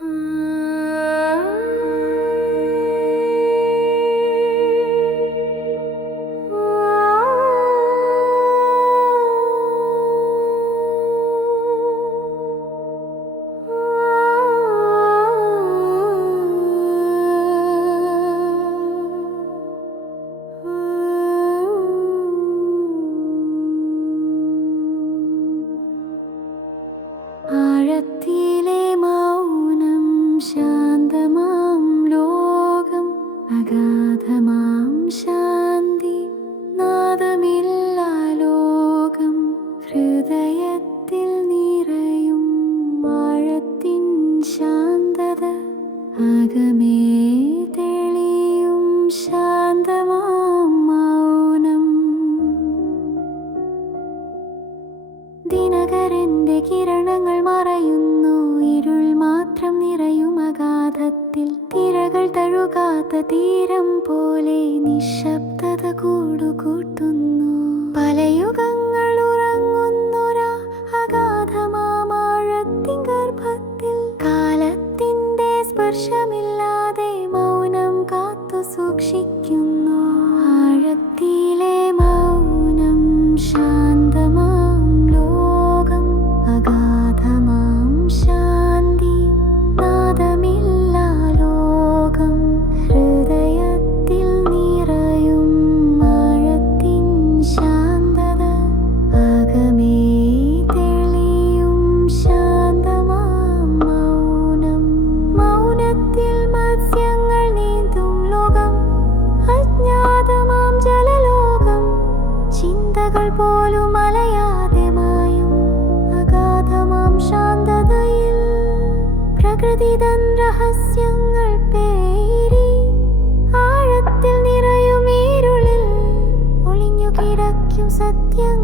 嗯。തെളിയും കിരണങ്ങൾ മറയുന്നു ഇരുൾ മാത്രം തിരകൾ തഴുകാത്ത തീരം പോലെ നിശബ്ദത കൂടുകൂട്ടുന്നു. പല കാത്തു ചിന്തകൾ പോലും അലയാതെ മായും. അഗാധമാം ശാന്തതയിൽ പ്രകൃതി തൻ രഹസ്യങ്ങൾ പേരി. ആഴത്തിൽ നിറയും ഇരുളിൽ ഒളിഞ്ഞു കിടക്കും തേടി